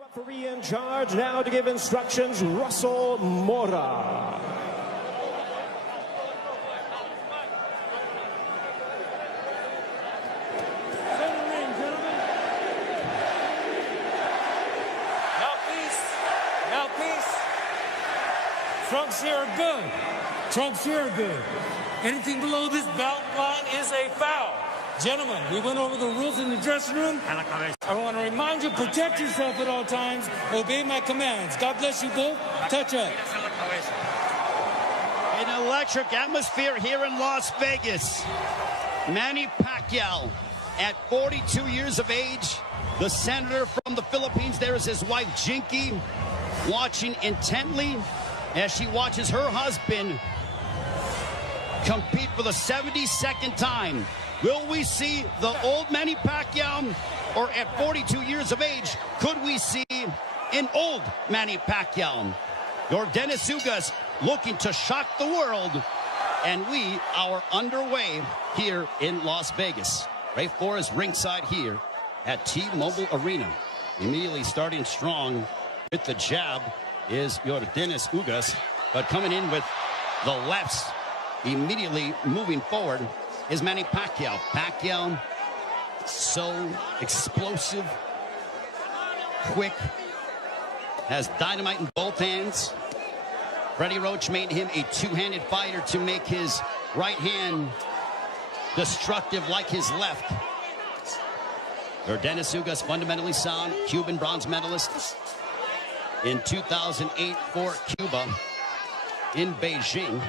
Referee in charge now to give instructions, Russell Mora. Trunks here are good. Trunks here are good. Anything below this belt line is a foul. Gentlemen, we went over the rules in the dressing room. I want to remind you, protect yourself at all times. Obey my commands. God bless you both. Touch up. An electric atmosphere here in Las Vegas. Manny Paquiao, at 42 years of age, the senator from the Philippines. There is his wife, Jinky, watching intently as she watches her husband compete for the 72nd time. Will we see the old Manny Paquiao, or at 42 years of age, could we see an old Manny Paquiao? Yordenis Ugas looking to shock the world, and we are underway here in Las Vegas. Ray Flores ringside here at T-Mobile Arena. Immediately starting strong with the jab is Yordenis Ugas, but coming in with the lefts, immediately moving forward is Manny Paquiao. Paquiao, so explosive, quick, has dynamite in both hands. Freddie Roach made him a two-handed fighter to make his right hand destructive like his left. Yordenis Ugas, fundamentally sound, Cuban bronze medalist in 2008 for Cuba in Beijing.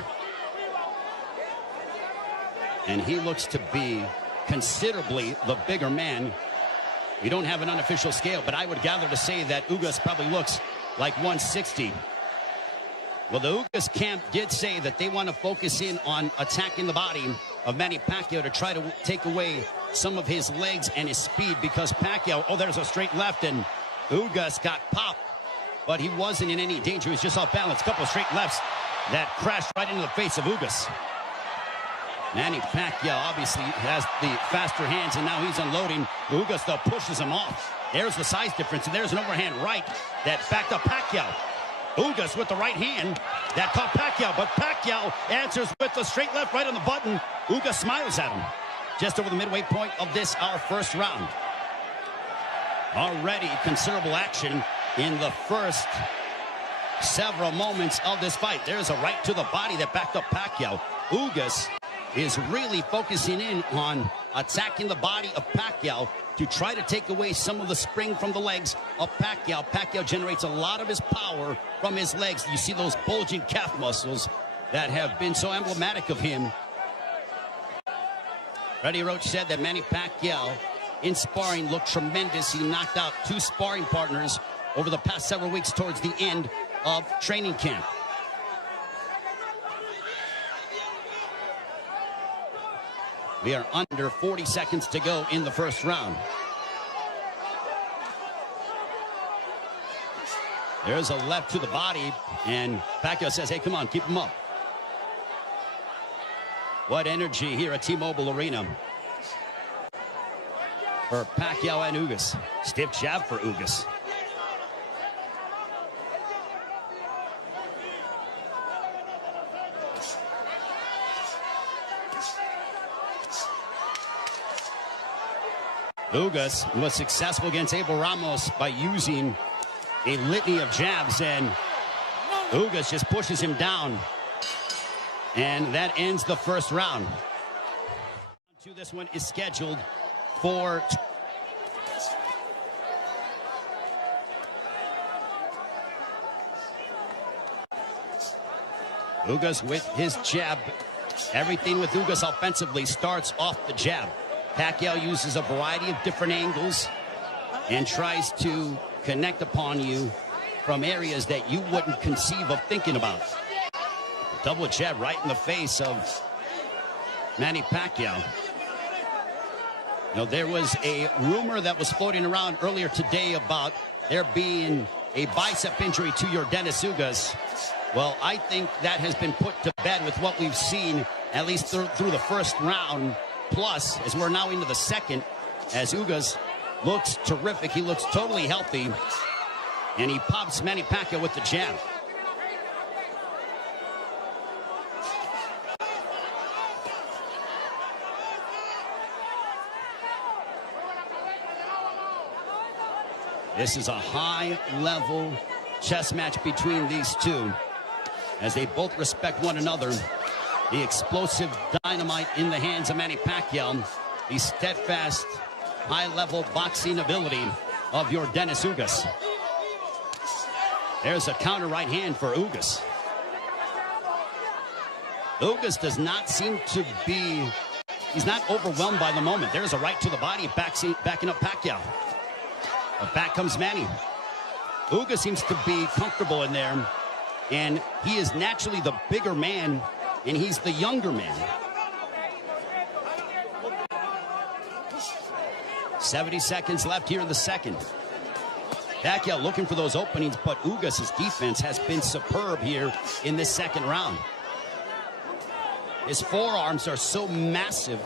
And he looks to be considerably the bigger man. We don't have an unofficial scale, but I would gather to say that Ugas probably looks like 160. Well, the Ugas camp did say that they want to focus in on attacking the body of Manny Paquiao to try to take away some of his legs and his speed, because Paquiao, oh, there's a straight left, and Ugas got popped, but he wasn't in any danger. He was just off balance. Couple of straight lefts that crashed right into the face of Ugas. Manny Paquiao obviously has the faster hands, and now he's unloading. Ugas, though, pushes him off. There's the size difference, and there's an overhand right that backed up Paquiao. Ugas with the right hand that caught Paquiao, but Paquiao answers with the straight left right on the button. Ugas smiles at him. Just over the midway point of this, our first round. Already considerable action in the first several moments of this fight. There's a right to the body that backed up Paquiao. Ugas is really focusing in on attacking the body of Paquiao to try to take away some of the spring from the legs of Paquiao. Paquiao generates a lot of his power from his legs. You see those bulging calf muscles that have been so emblematic of him. Freddie Roach said that Manny Paquiao in sparring looked tremendous. He knocked out 2 sparring partners over the past several weeks towards the end of training camp. We are under 40 seconds to go in the first round. There's a left to the body, and Paquiao says, hey, come on, keep him up. What energy here at T-Mobile Arena for Paquiao and Ugas. Stiff jab for Ugas. Ugas was successful against Abel Ramos by using a litany of jabs, and Ugas just pushes him down. And that ends the first round. This one is scheduled for Ugas with his jab. Everything with Ugas offensively starts off the jab. Paquiao uses a variety of different angles and tries to connect upon you from areas that you wouldn't conceive of thinking about. Double jab right in the face of Manny Paquiao. You know, there was a rumor that was floating around earlier today about there being a bicep injury to Yordenis Ugas. Well, I think that has been put to bed with what we've seen, at least through the first round. Plus, as we're now into the second, as Ugas looks terrific. He looks totally healthy. And he pops Manny Paquiao with the jab. This is a high-level chess match between these two, as they both respect one another. The explosive dynamite in the hands of Manny Paquiao, the steadfast, high-level boxing ability of Yordenis Ugas. There's a counter right hand for Ugas. Ugas does not seem to be, he's not overwhelmed by the moment. There's a right to the body, backing up Paquiao. But back comes Manny. Ugas seems to be comfortable in there, and he is naturally the bigger man, and he's the younger man. 70 seconds left here in the second. Paquiao looking for those openings, but Ugas' defense has been superb here in this second round. His forearms are so massive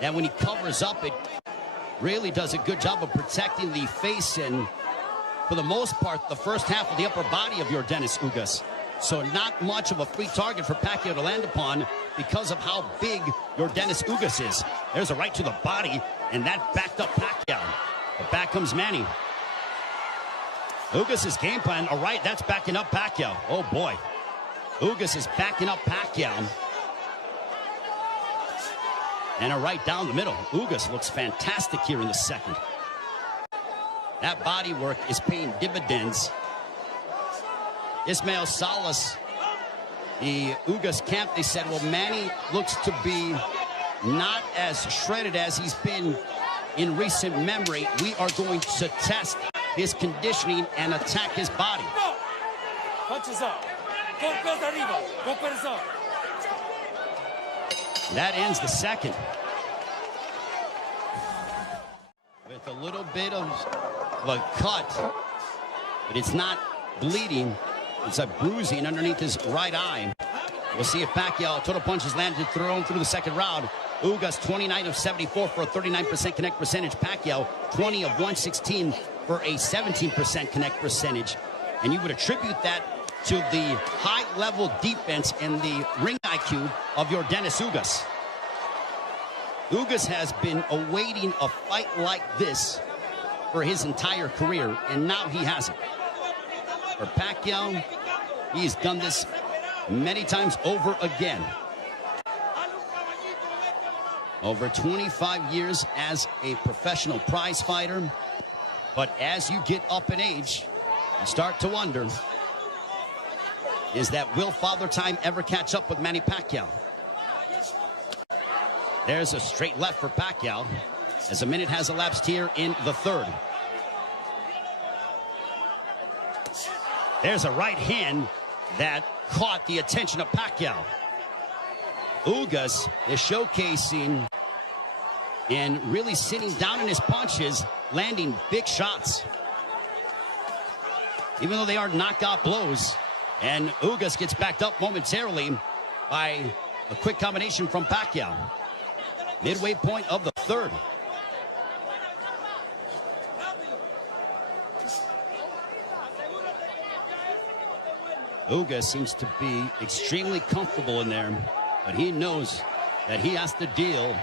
that when he covers up, it really does a good job of protecting the face and, for the most part, the first half of the upper body of Yordenis Ugas. So not much of a free target for Paquiao to land upon because of how big Yordenis Ugas is. There's a right to the body, and that backed up Paquiao. But back comes Manny. Ugas' game plan, all right, that's backing up Paquiao. Oh, boy. Ugas is backing up Paquiao. And a right down the middle. Ugas looks fantastic here in the second. That body work is paying dividends. Ismael Salas, the Ugas camp, they said, well, Manny looks to be not as shredded as he's been in recent memory. We are going to test his conditioning and attack his body. Punches up. That ends the second. With a little bit of a cut, but it's not bleeding. It's a bruising underneath his right eye. We'll see if Paquiao, total punches landed thrown through the second round. Ugas 29 of 74 for a 39% connect percentage. Paquiao 20 of 116 for a 17% connect percentage. And you would attribute that to the high-level defense and the ring IQ of Yordenis Ugas. Ugas has been awaiting a fight like this for his entire career, and now he has it. For Paquiao, he's done this many times over again. Over 25 years as a professional prize fighter. But as you get up in age, you start to wonder, will Father Time ever catch up with Manny Paquiao? There's a straight left for Paquiao as a minute has elapsed here in the third. There's a right hand that caught the attention of Paquiao. Ugas is showcasing and really sitting down in his punches, landing big shots. Even though they are knockout blows. And Ugas gets backed up momentarily by a quick combination from Paquiao. Midway point of the third. Ugas seems to be extremely comfortable in there, but he knows that he has to deal.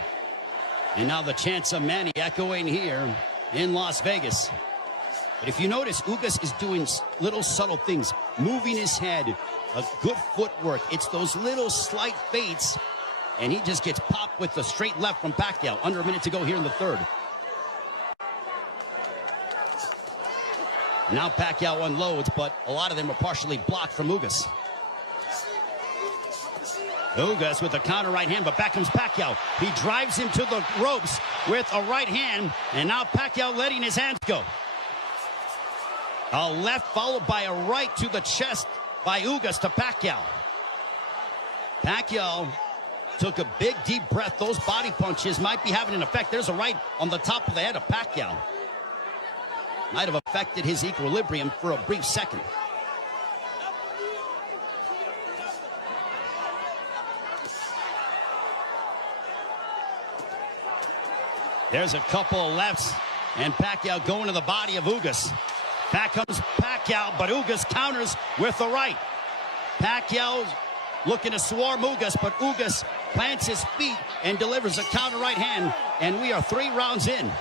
And now the chance of Manny echoing here in Las Vegas. But if you notice, Ugas is doing little subtle things, moving his head, a good footwork. It's those little slight feints, and he just gets popped with the straight left from Paquiao. Under a minute to go here in the third. Now Paquiao unloads, but a lot of them are partially blocked from Ugas. Ugas with a counter right hand, but back comes Paquiao. He drives him to the ropes with a right hand, and now Paquiao letting his hands go. A left followed by a right to the chest by Ugas to Paquiao. Paquiao took a big deep breath. Those body punches might be having an effect. There's a right on the top of the head of Paquiao. Might have affected his equilibrium for a brief second. There's a couple of lefts, and Paquiao going to the body of Ugas. Back comes Paquiao. Paquiao, but Ugas counters with the right. Paquiao looking to swarm Ugas, but Ugas plants his feet and delivers a counter right hand, and we are 3 rounds in.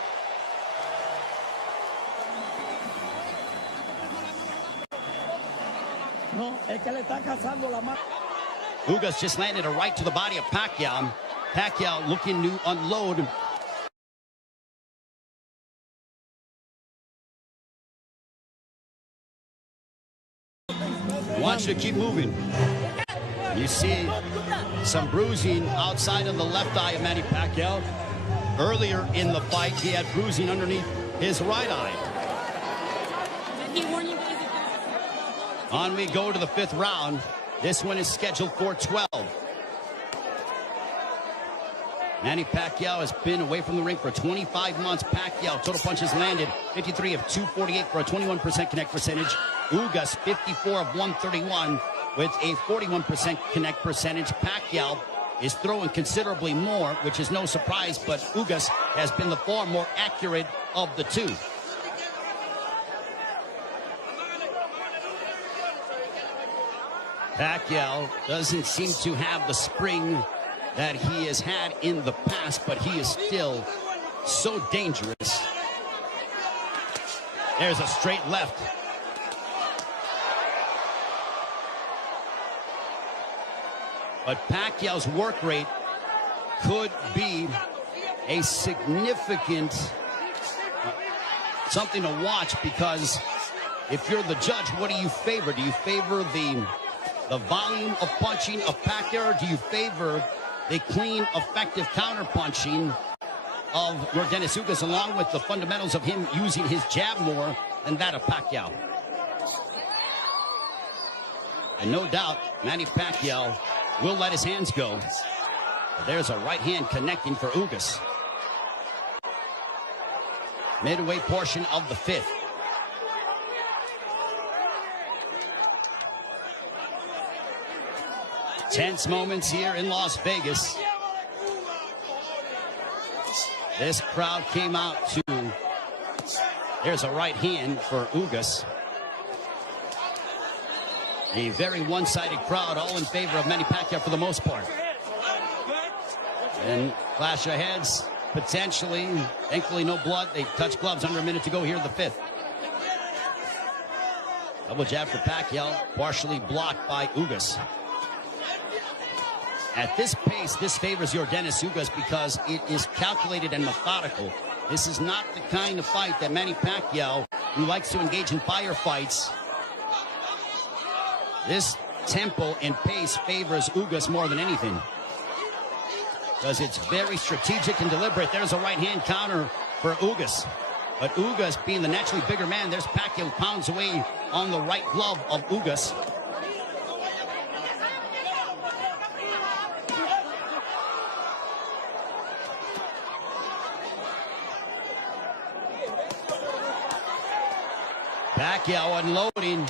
Ugas just landed a right to the body of Paquiao. Paquiao looking to unload. Wants you to keep moving. You see some bruising outside of the left eye of Manny Paquiao. Earlier in the fight, he had bruising underneath his right eye. On we go to the 5th round. This one is scheduled for 12. Manny Paquiao has been away from the ring for 25 months. Paquiao, total punches landed 53 of 248 for a 21% connect percentage. Ugas, 54 of 131 with a 41% connect percentage. Paquiao is throwing considerably more, which is no surprise, but Ugas has been the far more accurate of the two. Paquiao doesn't seem to have the spring that he has had in the past, but he is still so dangerous. There's a straight left. But Pacquiao's work rate could be a significant something to watch, because if you're the judge, what do you favor? Do you favor the volume of punching of Paquiao, or do you favor the clean, effective counter-punching of Yordenis Ugas, along with the fundamentals of him using his jab more than that of Paquiao? And no doubt, Manny Paquiao will let his hands go. But there's a right hand connecting for Ugas. Midway portion of the 5th. Tense moments here in Las Vegas. This crowd came out to... There's a right hand for Ugas. A very one-sided crowd, all in favor of Manny Paquiao for the most part. And clash of heads, potentially. Thankfully, no blood. They touch gloves under a minute to go here in the 5th. Double jab for Paquiao, partially blocked by Ugas. At this pace, this favors Yordenis Ugas because it is calculated and methodical. This is not the kind of fight that Manny Paquiao, who likes to engage in firefights. This tempo and pace favors Ugas more than anything, because it's very strategic and deliberate. There's a right hand counter for Ugas. But Ugas, being the naturally bigger man, there's Paquiao pounds away on the right glove of Ugas. Paquiao unloading.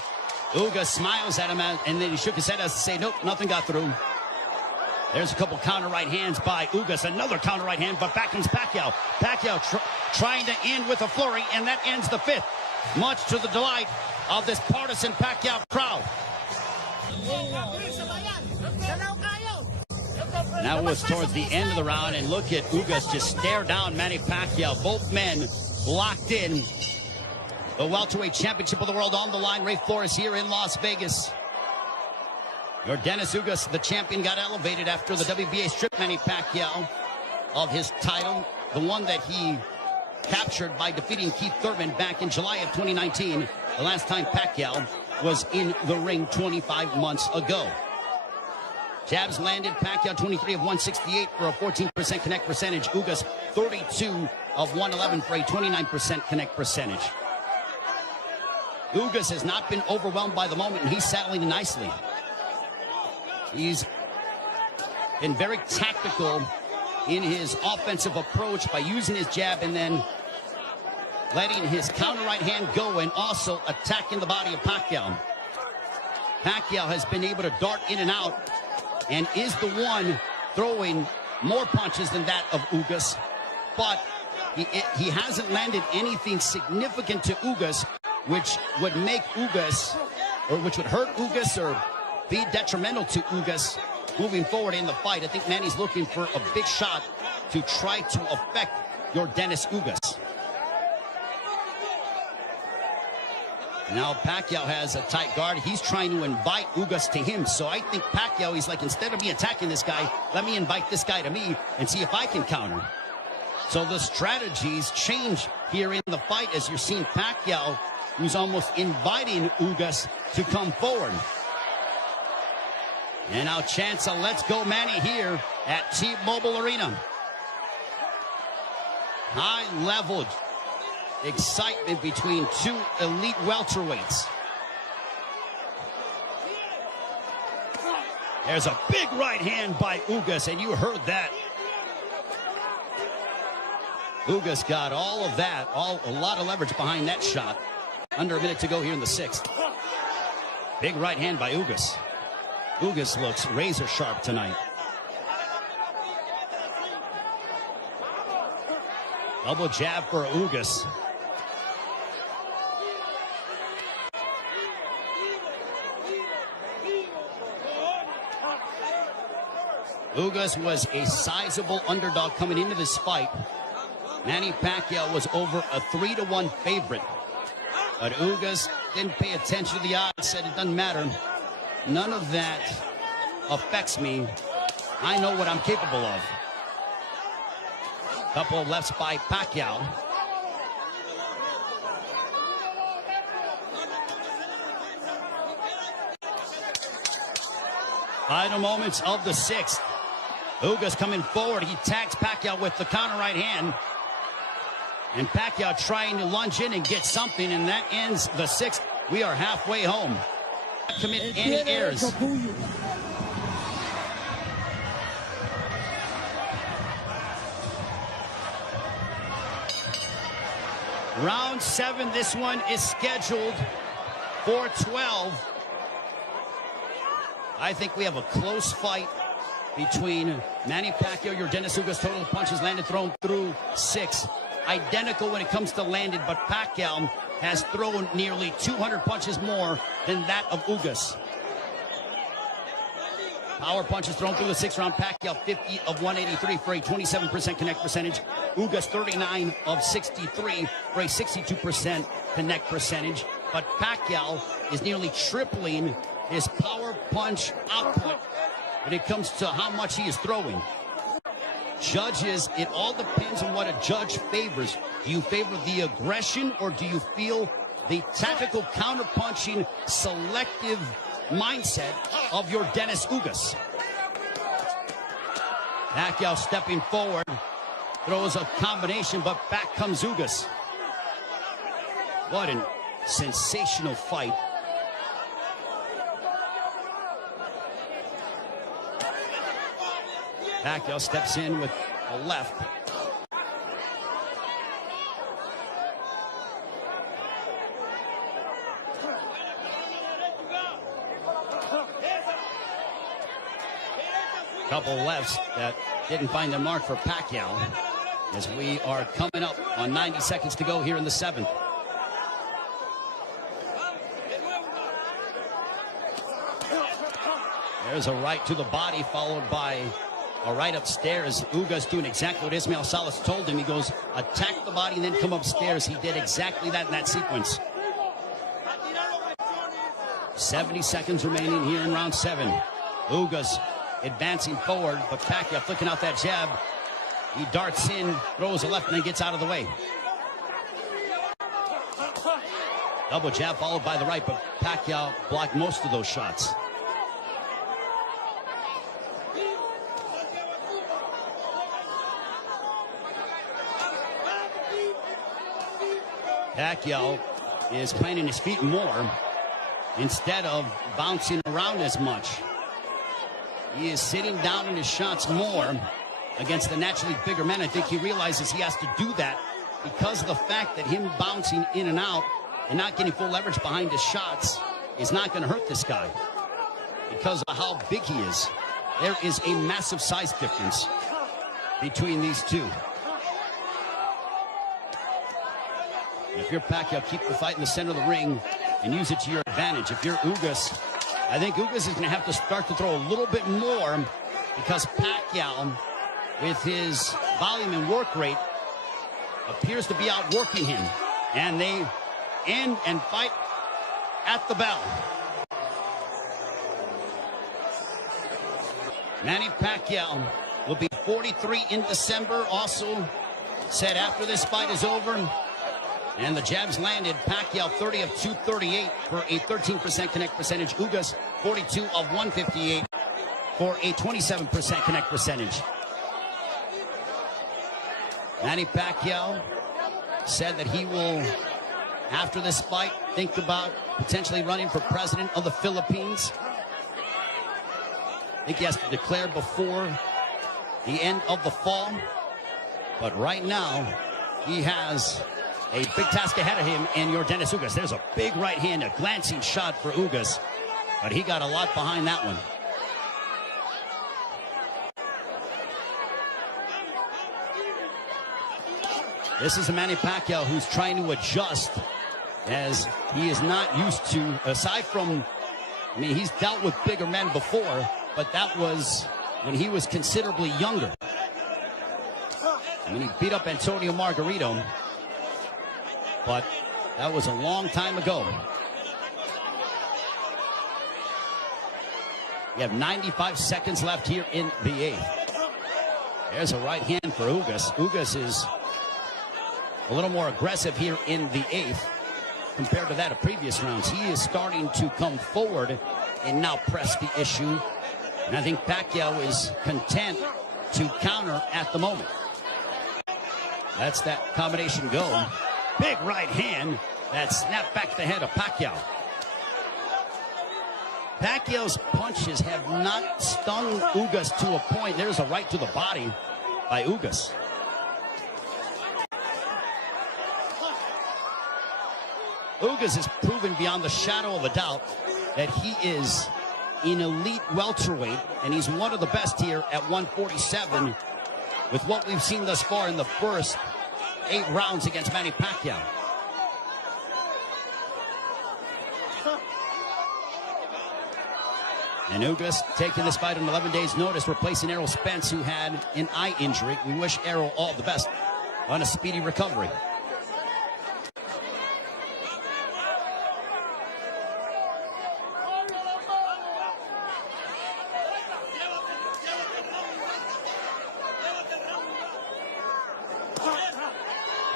Ugas smiles at him, and then he shook his head as to say, nope, nothing got through. There's a couple counter right hands by Ugas. Another counter right hand, but back comes Paquiao. Paquiao trying to end with a flurry, and that ends the 5th. Much to the delight of this partisan Paquiao crowd. That was towards the end of the round, and look at Ugas just stare down Manny Paquiao. Both men locked in. The welterweight championship of the world on the line. Ray Flores here in Las Vegas. Yordenis Ugas, the champion, got elevated after the WBA stripped Manny Pacquiao of his title, the one that he captured by defeating Keith Thurman back in July of 2019, the last time Paquiao was in the ring 25 months ago. Jabs landed. Paquiao 23 of 168 for a 14% connect percentage. Ugas 32 of 111 for a 29% connect percentage. Ugas has not been overwhelmed by the moment, and he's settling in nicely. He's been very tactical in his offensive approach by using his jab and then letting his counter right hand go and also attacking the body of Paquiao. Paquiao has been able to dart in and out and is the one throwing more punches than that of Ugas, but he hasn't landed anything significant to Ugas which would make Ugas, or which would hurt Ugas or be detrimental to Ugas moving forward in the fight. I think Manny's looking for a big shot to try to affect Yordenis Ugas. Now Paquiao has a tight guard. He's trying to invite Ugas to him. So I think Paquiao, he's like, instead of me attacking this guy, let me invite this guy to me and see if I can counter. So the strategies change here in the fight as you're seeing Paquiao, who's almost inviting Ugas to come forward. And now chance a let's go Manny here at T-Mobile Arena. High-level excitement between two elite welterweights. There's a big right hand by Ugas, and you heard that. Ugas got all of that, a lot of leverage behind that shot. Under a minute to go here in the sixth. Big right hand by Ugas. Ugas looks razor sharp tonight. Double jab for Ugas. Ugas was a sizable underdog coming into this fight. Manny Paquiao was over a 3-1 favorite. But Ugas didn't pay attention to the odds, said it doesn't matter. None of that affects me. I know what I'm capable of. Couple of lefts by Paquiao. Final moments of the sixth. Ugas coming forward. He tags Paquiao with the counter right hand. And Paquiao trying to lunge in and get something, and that ends the sixth. We are halfway home. Commit any errors. Round 7, this one is scheduled for 12. I think we have a close fight between Manny Paquiao, Yordenis Ugas. Total punches landed, thrown through 6. Identical when it comes to landed, but Paquiao has thrown nearly 200 punches more than that of Ugas. Power punches thrown through the 6th round. Paquiao 50 of 183 for a 27% connect percentage. Ugas 39 of 63 for a 62% connect percentage. But Paquiao is nearly tripling his power punch output when it comes to how much he is throwing. Judges, it all depends on what a judge favors. Do you favor the aggression, or do you feel the tactical counterpunching selective mindset of Yordenis Ugas? Paquiao stepping forward, throws a combination, but back comes Ugas. What a sensational fight. Paquiao steps in with a left. Couple lefts that didn't find the mark for Paquiao, as we are coming up on 90 seconds to go here in the 7th. There's a right to the body, followed by a right upstairs. Ugas doing exactly what Ismael Salas told him. He goes, attack the body and then come upstairs. He did exactly that in that sequence. 70 seconds remaining here in round 7. Ugas advancing forward, but Paquiao flicking out that jab. He darts in, throws a left, and then gets out of the way. Double jab followed by the right, but Paquiao blocked most of those shots. Paquiao is planting his feet more instead of bouncing around as much. He is sitting down in his shots more against the naturally bigger men. I think he realizes he has to do that because of the fact that him bouncing in and out and not getting full leverage behind his shots is not going to hurt this guy because of how big he is. There is a massive size difference between these two. If you're Paquiao, keep the fight in the center of the ring and use it to your advantage. If you're Ugas, I think Ugas is going to have to start to throw a little bit more because Paquiao, with his volume and work rate, appears to be outworking him. And they end and fight at the bell. Manny Paquiao will be 43 in December. Also said after this fight is over. And the jabs landed. Paquiao 30 of 238 for a 13% connect percentage. Ugas 42 of 158 for a 27% connect percentage. Manny Paquiao said that he will, after this fight, think about potentially running for president of the Philippines. I think he has to declare before the end of the fall. But right now, he has a big task ahead of him in Yordenis Ugas. There's a big right hand, a glancing shot for Ugas. But he got a lot behind that one. This is a Manny Paquiao who's trying to adjust, as he is not used to, aside from, I mean, he's dealt with bigger men before, but that was when he was considerably younger. I mean, he beat up Antonio Margarito, but that was a long time ago. We have 95 seconds left here in the eighth. There's a right hand for Ugas. Ugas is a little more aggressive here in the eighth compared to that of previous rounds. He is starting to come forward and now press the issue. And I think Paquiao is content to counter at the moment. That's that combination go. Big right hand that snapped back the head of Paquiao. Pacquiao's punches have not stung Ugas to a point. There's a right to the body by Ugas. Ugas has proven beyond the shadow of a doubt that he is an elite welterweight, and he's one of the best here at 147 with what we've seen thus far in the first 8 rounds against Manny Paquiao. And Ugas taking this fight on 11 days' notice, replacing Errol Spence, who had an eye injury. We wish Errol all the best on a speedy recovery.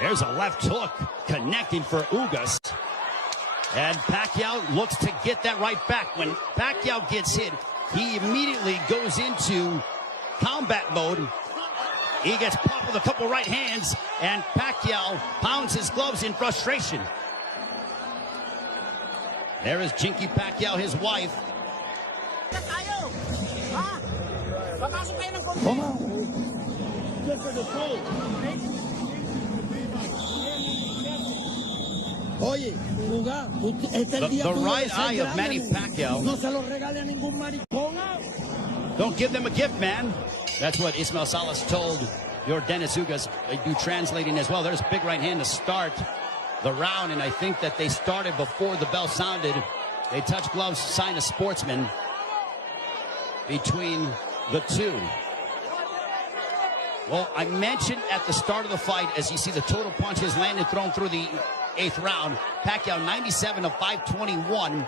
There's a left hook connecting for Ugas. And Paquiao looks to get that right back. When Paquiao gets hit, he immediately goes into combat mode. He gets popped with a couple right hands, and Paquiao pounds his gloves in frustration. There is Jinky Paquiao, his wife. The right eye of Manny Paquiao. Don't give them a gift, man. That's what Ismael Salas told Yordenis Ugas. They do translating as well. There's a big right hand to start the round, and I think that they started before the bell sounded. They touched gloves, sign of sportsman between the two. Well, I mentioned at the start of the fight, as you see the total punches landed, thrown through the 8th round, Paquiao 97 of 521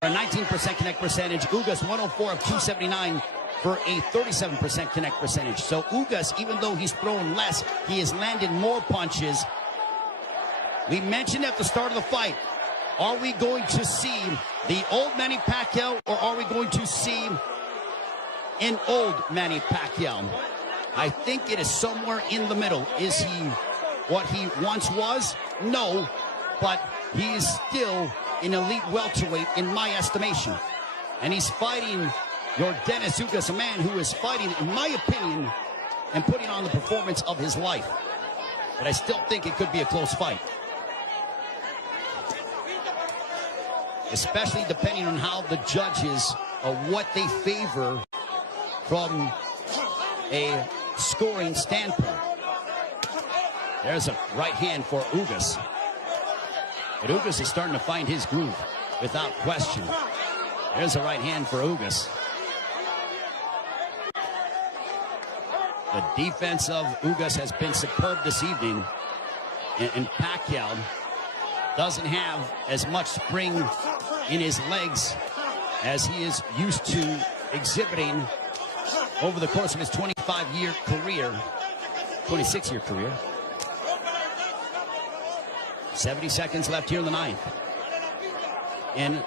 for a 19% connect percentage. Ugas 104 of 279 for a 37% connect percentage. So Ugas, even though he's thrown less, he has landed more punches. We mentioned at the start of the fight, are we going to see the old Manny Paquiao, or are we going to see an old Manny Paquiao? I think it is somewhere in the middle. Is he what he once was? No, but he is still an elite welterweight in my estimation. And he's fighting Yordenis Ugas, a man who is fighting, in my opinion, and putting on the performance of his life. But I still think it could be a close fight. Especially depending on how the judges, what they favor from a scoring standpoint. There's a right hand for Ugas. But Ugas is starting to find his groove, without question. There's a right hand for Ugas. The defense of Ugas has been superb this evening. And Paquiao doesn't have as much spring in his legs as he is used to exhibiting over the course of his 25-year career, 26-year career. 70 seconds left here in the ninth. And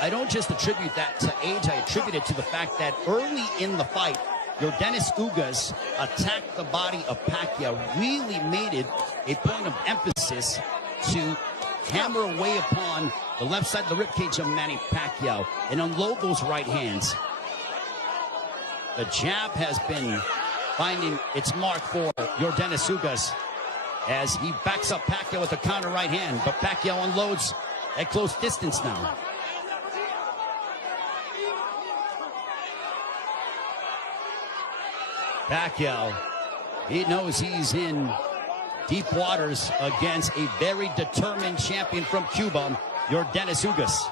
I don't just attribute that to age, I attribute it to the fact that early in the fight, Yordenis Ugas attacked the body of Paquiao, really made it a point of emphasis to hammer away upon the left side of the ribcage of Manny Paquiao and unload those right hands. The jab has been finding its mark for Yordenis Ugas as he backs up Paquiao with a counter right hand, but Paquiao unloads at close distance now. Paquiao, he knows he's in deep waters against a very determined champion from Cuba, Yordenis Ugas.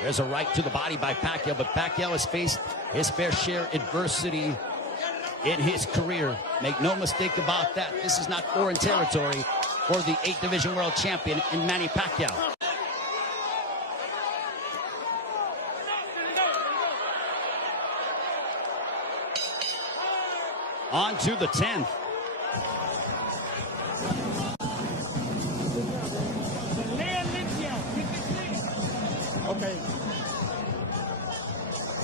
There's a right to the body by Paquiao, but Paquiao has faced his fair share of adversity in his career. Make no mistake about that. This is not foreign territory for the 8th Division World Champion in Manny Paquiao. On to the 10th. Okay.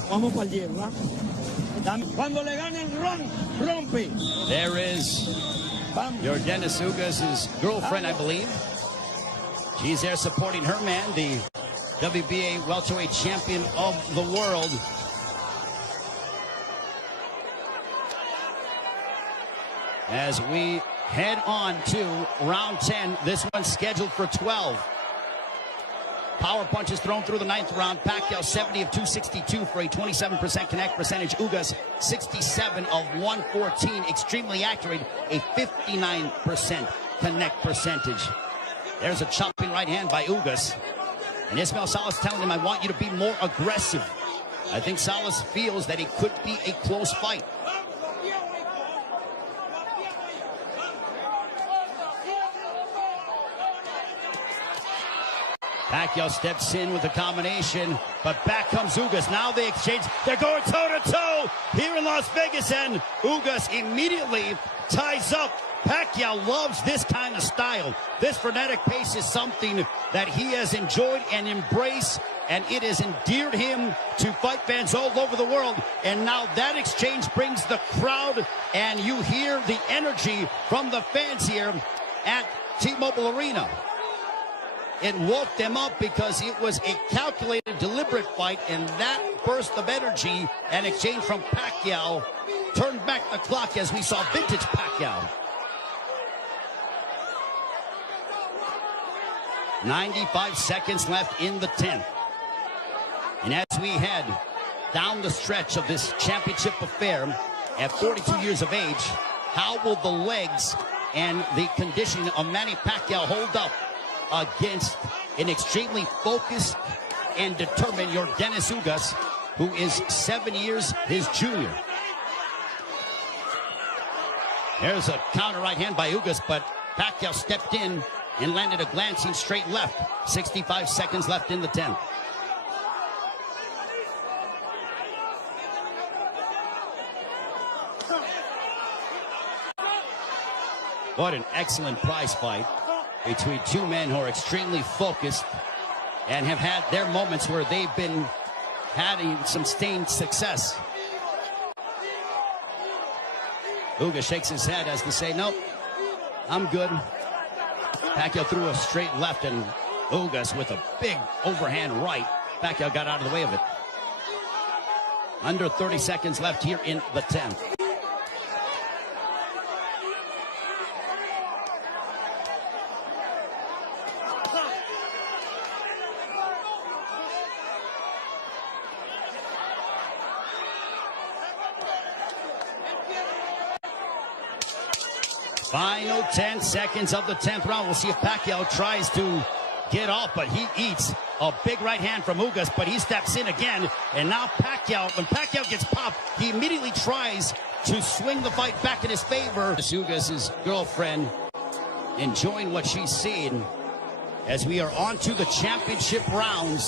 Vamos para el 10, ¿verdad? Cuando le ganen, rompe. There is Yordenis Ugas' girlfriend, I believe. She's there supporting her man, the WBA welterweight champion of the world. As we head on to round 10, this one's scheduled for 12. Power punches thrown through the 9th round. Paquiao 70 of 262 for a 27% connect percentage. Ugas 67 of 114. Extremely accurate, a 59% connect percentage. There's a chopping right hand by Ugas. And Ismael Salas telling him, I want you to be more aggressive. I think Salas feels that it could be a close fight. Paquiao steps in with a combination, but back comes Ugas. Now they exchange. They're going toe-to-toe here in Las Vegas, and Ugas immediately ties up. Paquiao loves this kind of style. This frenetic pace is something that he has enjoyed and embraced, and it has endeared him to fight fans all over the world. And now that exchange brings the crowd, and you hear the energy from the fans here at T-Mobile Arena. It woke them up because it was a calculated, deliberate fight, and that burst of energy and exchange from Paquiao turned back the clock as we saw vintage Paquiao. 95 seconds left in the 10th. And as we head down the stretch of this championship affair at 42 years of age, how will the legs and the conditioning of Manny Paquiao hold up against an extremely focused and determined Yordenis Ugas, who is 7 years his junior? There's a counter right hand by Ugas, but Paquiao stepped in and landed a glancing straight left. 65 seconds left in the 10th. What an excellent prize fight between two men who are extremely focused and have had their moments where they've been having some sustained success. Ugas shakes his head as to say, nope, I'm good. Paquiao threw a straight left, and Ugas with a big overhand right. Paquiao got out of the way of it. Under 30 seconds left here in the 10th. Final 10 seconds of the 10th round. We'll see if Paquiao tries to get off, but he eats a big right hand from Ugas, but he steps in again. And now Paquiao, when Paquiao gets popped, he immediately tries to swing the fight back in his favor. Ugas' girlfriend enjoying what she's seen as we are on to the championship rounds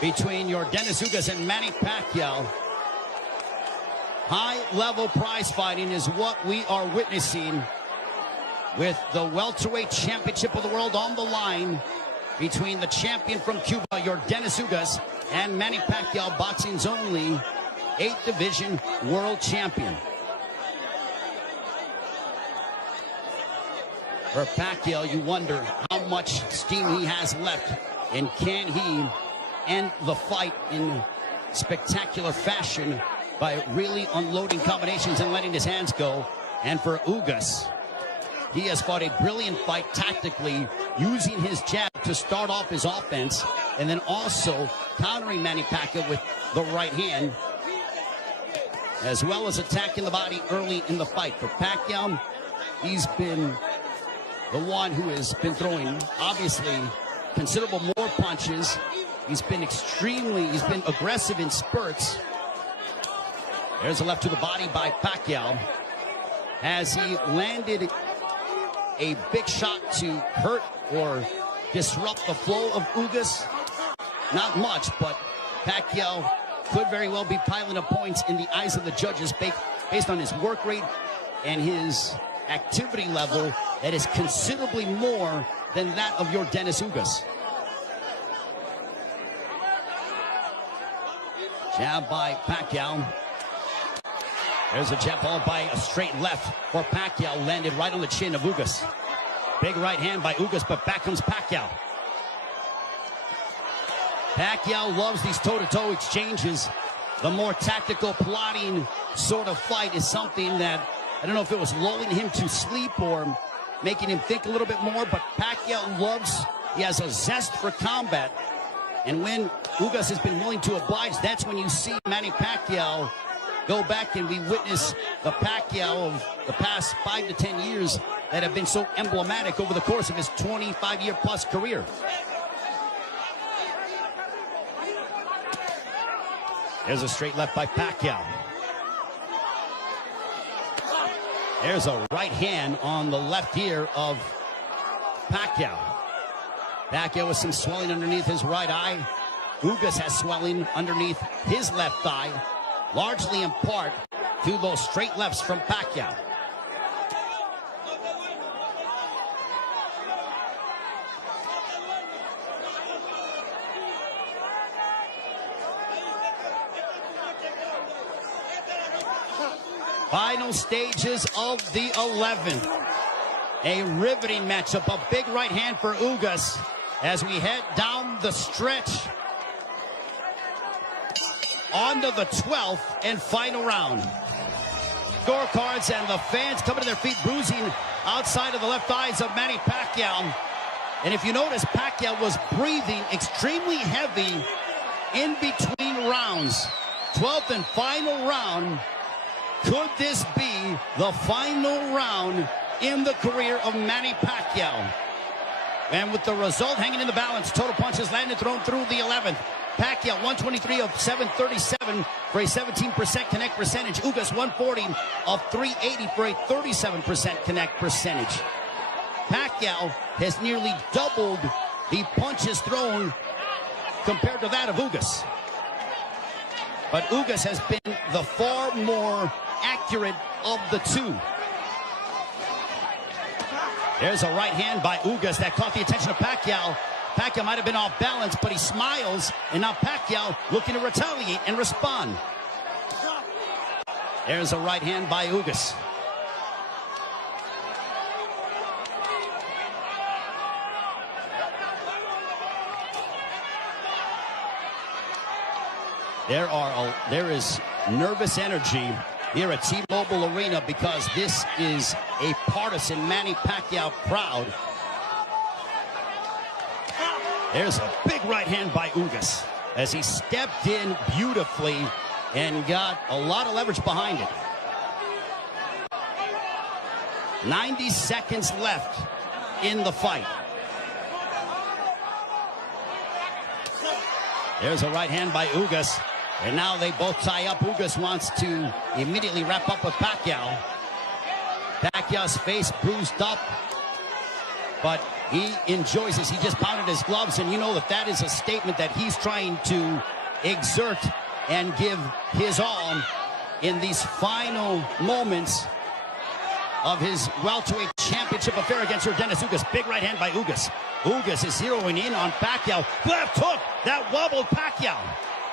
between Yordenis Ugas and Manny Paquiao. High-level prize fighting is what we are witnessing, with the welterweight championship of the world on the line between the champion from Cuba, Yordenis Ugas, and Manny Paquiao, boxing's only 8th division world champion. For Paquiao, you wonder how much steam he has left, and can he end the fight in spectacular fashion by really unloading combinations and letting his hands go. And for Ugas, he has fought a brilliant fight tactically, using his jab to start off his offense, and then also countering Manny Paquiao with the right hand, as well as attacking the body early in the fight. For Paquiao, he's been the one who has been throwing, obviously, considerable more punches. He's been aggressive in spurts. There's a left to the body by Paquiao. Has he landed a big shot to hurt or disrupt the flow of Ugas? Not much, but Paquiao could very well be piling up points in the eyes of the judges based on his work rate and his activity level that is considerably more than that of Yordenis Ugas. Jab by Paquiao. There's a jab followed by a straight left for Paquiao, landed right on the chin of Ugas. Big right hand by Ugas, but back comes Paquiao. Paquiao loves these toe-to-toe exchanges. The more tactical, plotting sort of fight is something that, I don't know if it was lulling him to sleep or making him think a little bit more, but Paquiao loves, he has a zest for combat. And when Ugas has been willing to oblige, that's when you see Manny Paquiao go back, and we witness the Paquiao of the past 5 to 10 years that have been so emblematic over the course of his 25-year-plus career. There's a straight left by Paquiao. There's a right hand on the left ear of Paquiao. Paquiao with some swelling underneath his right eye. Ugas has swelling underneath his left eye, largely in part to those straight lefts from Paquiao. Final stages of the 11th. A riveting matchup, a big right hand for Ugas as we head down the stretch onto the 12th and final round. Scorecards and the fans coming to their feet, bruising outside of the left eyes of Manny Paquiao. And if you notice, Paquiao was breathing extremely heavy in between rounds. 12th and final round. Could this be the final round in the career of Manny Paquiao? And with the result hanging in the balance, total punches landed, thrown through the 11th. Paquiao 123 of 737 for a 17% connect percentage. Ugas 140 of 380 for a 37% connect percentage. Paquiao has nearly doubled the punches thrown compared to that of Ugas. But Ugas has been the far more accurate of the two. There's a right hand by Ugas that caught the attention of Paquiao. Paquiao might have been off balance, but he smiles, and now Paquiao looking to retaliate and respond. There's a right hand by Ugas. There is nervous energy here at T-Mobile Arena because this is a partisan Manny Paquiao crowd. There's a big right hand by Ugas as he stepped in beautifully and got a lot of leverage behind it. 90 seconds left in the fight. There's a right hand by Ugas. And now they both tie up. Ugas wants to immediately wrap up with Paquiao. Pacquiao's face bruised up, but he enjoys this. He just pounded his gloves, and you know that is a statement that he's trying to exert and give his all in these final moments of his welterweight championship affair against Yordenis Ugas. Big right hand by Ugas. Ugas is zeroing in on Paquiao. Left hook that wobbled Paquiao,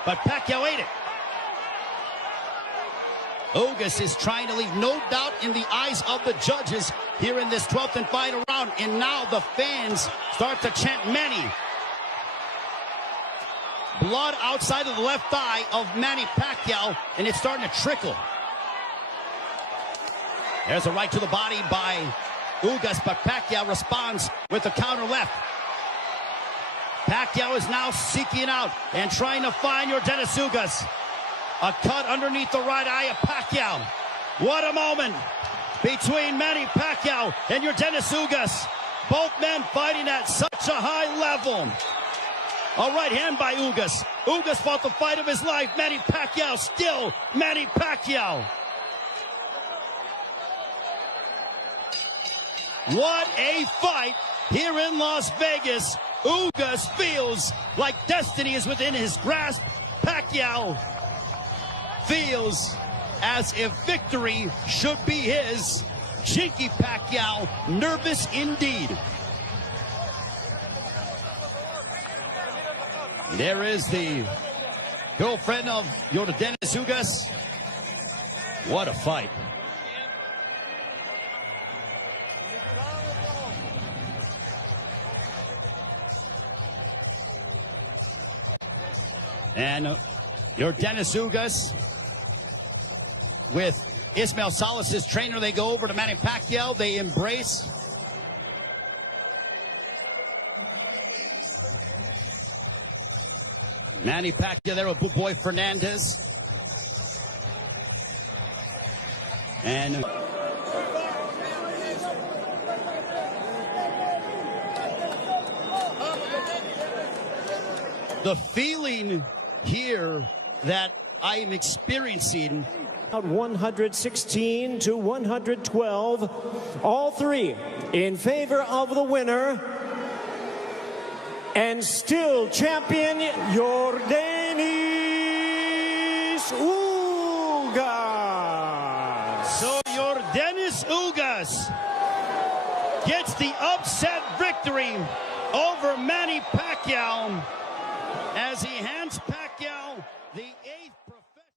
but Paquiao ate it. Ugas is trying to leave no doubt in the eyes of the judges here in this 12th and final round, and now the fans start to chant Manny. Blood outside of the left thigh of Manny Paquiao, and it's starting to trickle. There's a right to the body by Ugas, but Paquiao responds with a counter left. Paquiao is now seeking out and trying to find Yordenis Ugas. A cut underneath the right eye of Paquiao. What a moment between Manny Paquiao and Yordenis Ugas. Both men fighting at such a high level. A right hand by Ugas. Ugas fought the fight of his life. Manny Paquiao still Manny Paquiao. What a fight here in Las Vegas. Ugas feels like destiny is within his grasp. Paquiao feels as if victory should be his. Cheeky Paquiao, nervous indeed. There is the girlfriend of Yordenis Ugas. What a fight. And Yordenis Ugas with Ismael Salas' trainer, they go over to Manny Paquiao. They embrace. Manny Paquiao there with Boy Fernandez. And the feeling here that I am experiencing. 116 to 112. All three in favor of the winner. And still champion Yordenis Ugas. So Yordenis Ugas gets the upset victory over Manny Paquiao as he hands